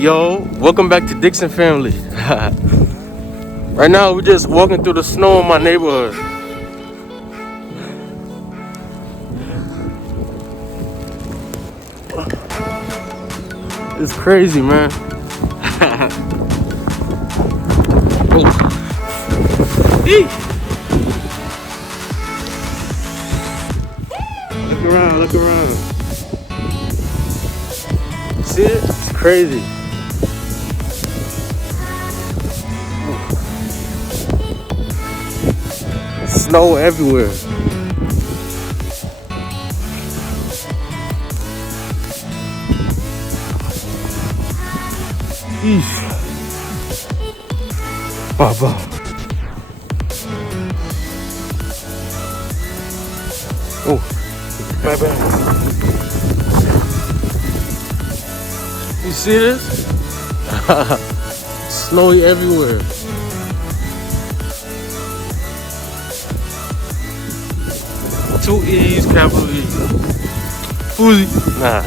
Yo, welcome back to Dixon Family. Right now, we're just walking through the snow in my neighborhood. It's crazy, man. Look around, look around. See it? It's crazy. Snow everywhere. Eesh. Baba. Oh, bye bye. You see this? Snowy everywhere. Two E's, capital E. Foozy. Nah.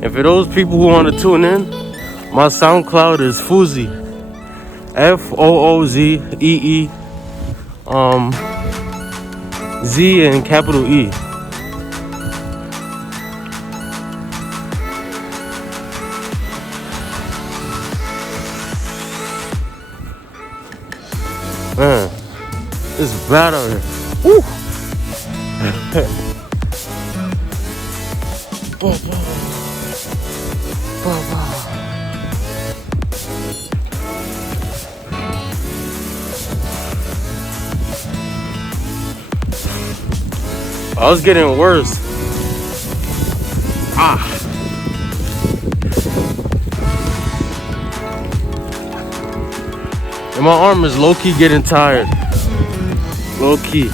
And for those people who want to tune in, my SoundCloud is Foozy. Foozee. Z and capital E. Man, it's bad out here. Woo! I was getting worse. And my arm is low-key getting tired. Low-key.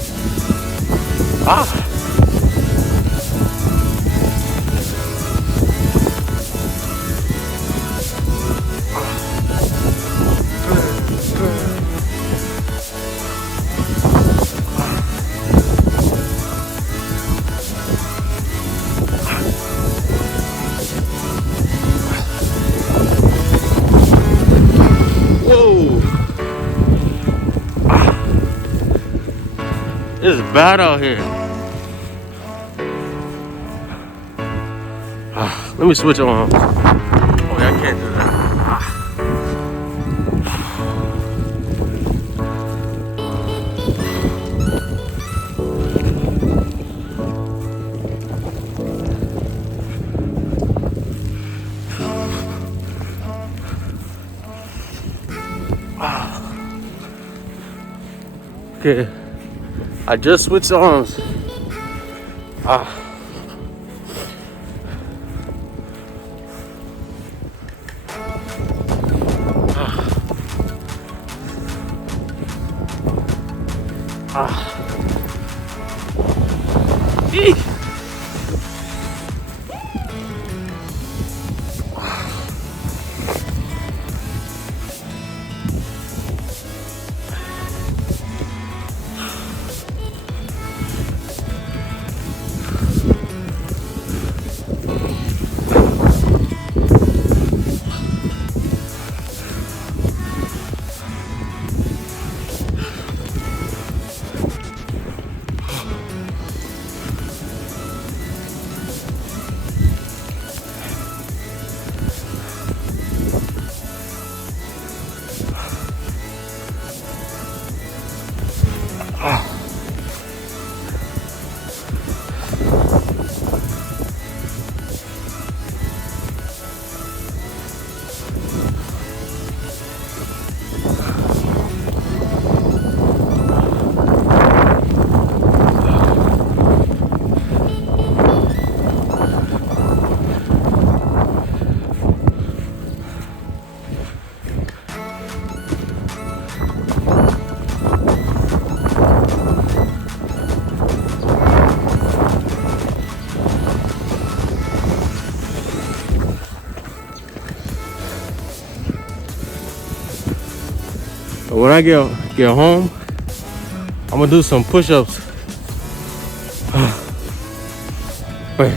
It's bad out here. Let me switch on. Oh yeah, I can't do that. Okay. I just switched arms. When I get home, I'm gonna do some push-ups. Wait.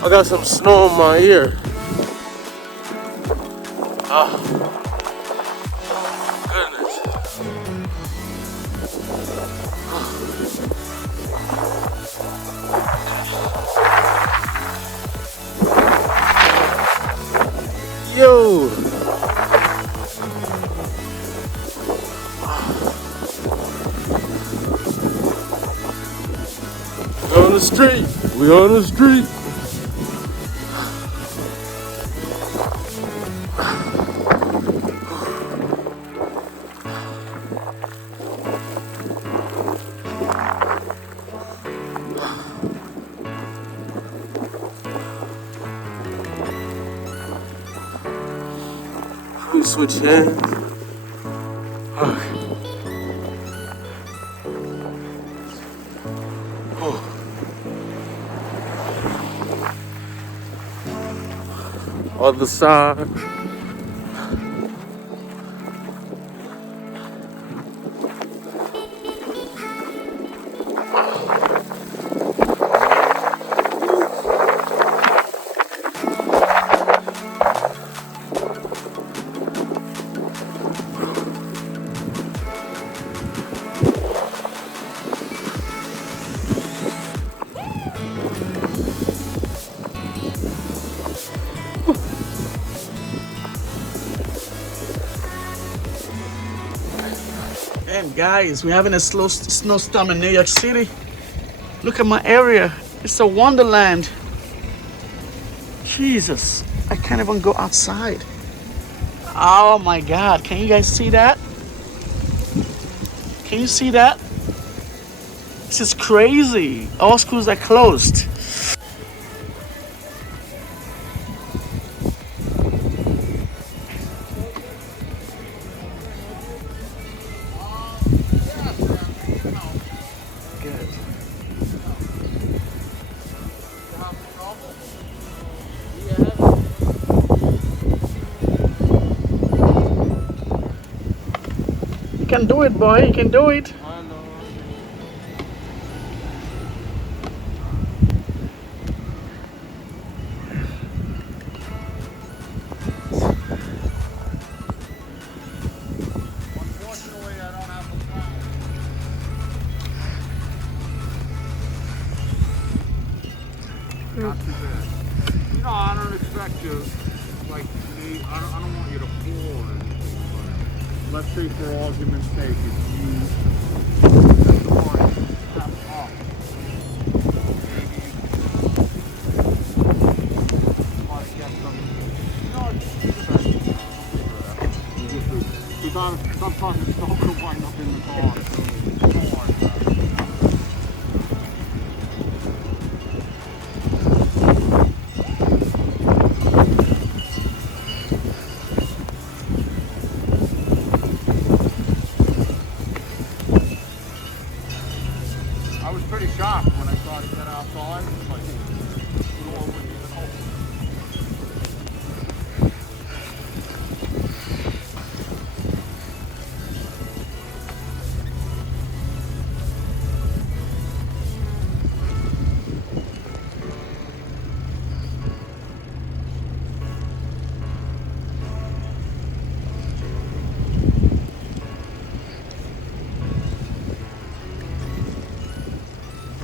I got some snow in my ear. Oh, goodness. Yo. We on the street. We on the street. We switch hands. Okay. Oh. Other side. And guys, we're having a snowstorm in New York City. Look at my area. It's a wonderland. Jesus, I can't even go outside. Oh my God, can you guys see that? Can you see that? This is crazy. All schools are closed. You can do it, boy. You can do it. Unfortunately, I don't have the time. Not too bad. You know, I don't expect you, like, me, I don't want you to fall or anything, but let's say for argument's sake, if you at the point have off, maybe you might get some, you know, because sometimes it's not going to wind up in the car, so don't worry about it. I was pretty shocked when I saw it get outside. It's like, put all with the cold.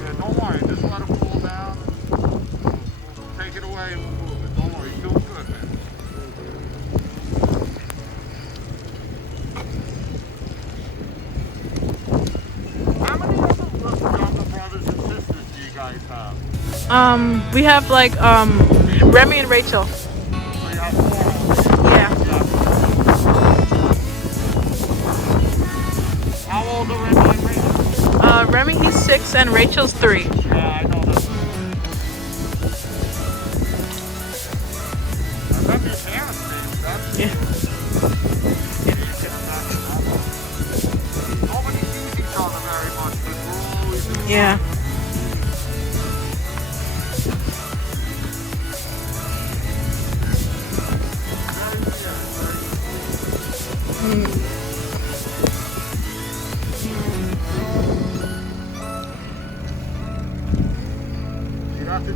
Yeah, don't worry, just let it cool down. We'll take it away and we'll move it. Don't worry, you're doing good, man. How many younger brothers and sisters do you guys have? We have like Remy and Rachel. So you have 4 Yeah. How old are Remy and Rachel? Remy, he's 6 and Rachel's 3. Yeah, I know that. I remember your parents' names. That's Yeah. Nobody sees each other very much, but we're always in Yeah.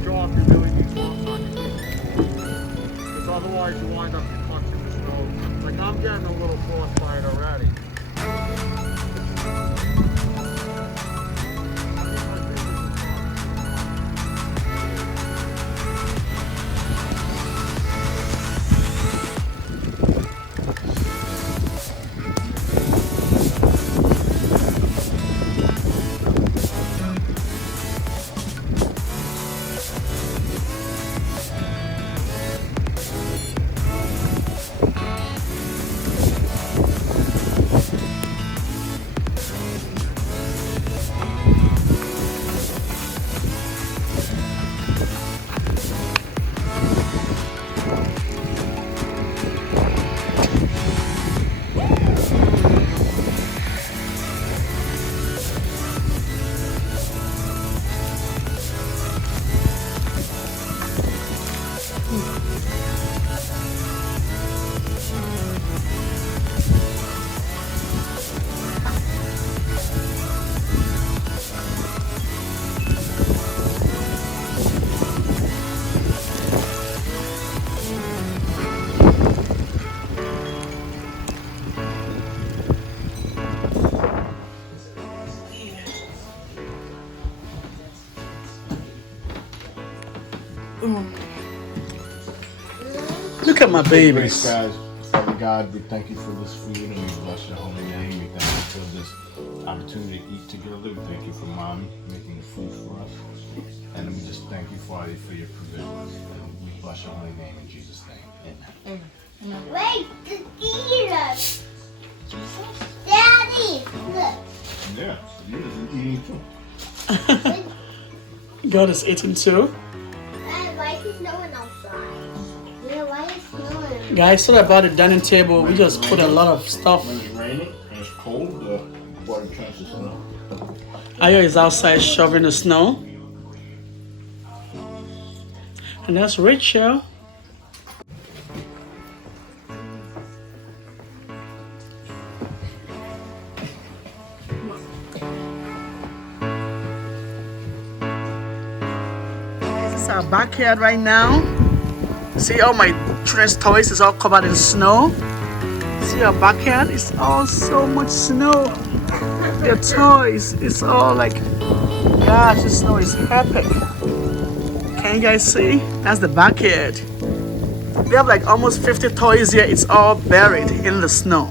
job, you really need gloves on your feet. Because otherwise you wind up touching the snow. Like I'm getting a little frostbite already. Look at my babies. Grace, guys. Father God, we thank you for this food and we bless your holy name. We thank you for this opportunity to eat together. We thank you for Mommy making the food for us. And we just thank you, Father, for your provisions. And we bless your holy name in Jesus' name. Amen. Wait, the theater. Daddy, look. Yeah, you're eating too. God is eating too. Why is it snowing outside? Yeah, why is it snowing? Guys, so about the dining table, we just put a lot of stuff. When it's raining and it's cold, the water turns to snow. Ayo is outside shoveling the snow. And that's Rachel. This is our backyard right now. See, all my children's toys is all covered in snow. See our backyard? It's all so much snow. Their toys, it's all like, gosh, the snow is epic. Can you guys see? That's the backyard. We have like almost 50 toys here. It's all buried in the snow.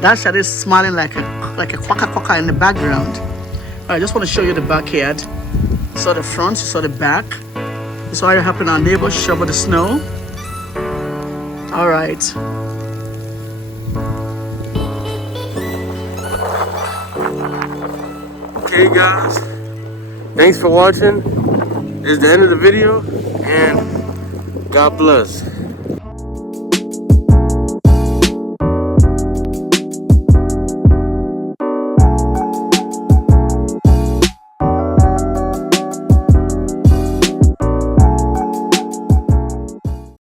That shot is smiling like a quacka in the background. I just want to show you the backyard. You saw the front, you saw the back. You saw how you're helping our neighbors shovel the snow. All right. Okay guys, thanks for watching. This is the end of the video and God bless.